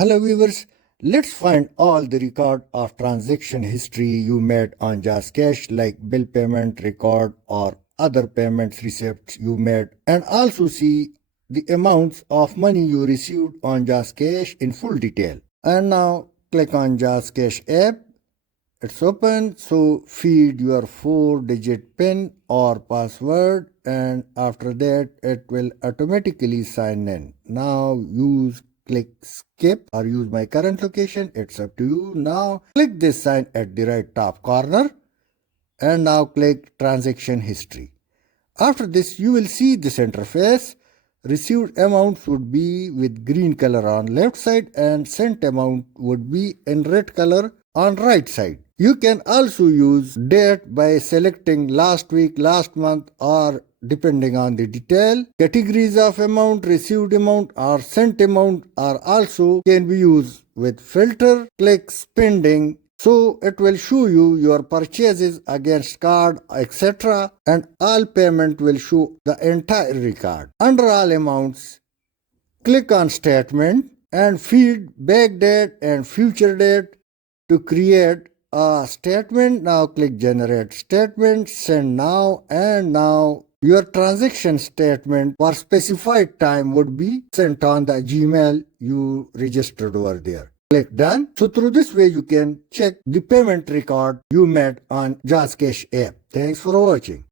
Hello viewers, let's find all the record of transaction history you made on JazzCash like bill payment record or other payments receipts you made and also see the amounts of money you received on JazzCash in full detail. And now click on JazzCash app. It's open, so feed your 4-digit PIN or password and after that it will automatically sign in. Now click skip or use my current location. It's up to you. Now click this sign at the right top corner and now click transaction history. After this you will see this interface. Received amounts would be with green color on left side and sent amount would be in red color on right side. You can also use date by selecting last week, last month or depending on the detail. Categories of amount, received amount or sent amount are also can be used with filter. Click spending. So it will show you your purchases against card, etc. and all payment will show the entire record. Under all amounts, click on statement and feed back date and future date to create a statement. Now click generate statement, send now, and now your transaction statement for specified time would be sent on the Gmail you registered over there. Click done. So through this way you can check the payment record you made on JazzCash app. Thanks for watching.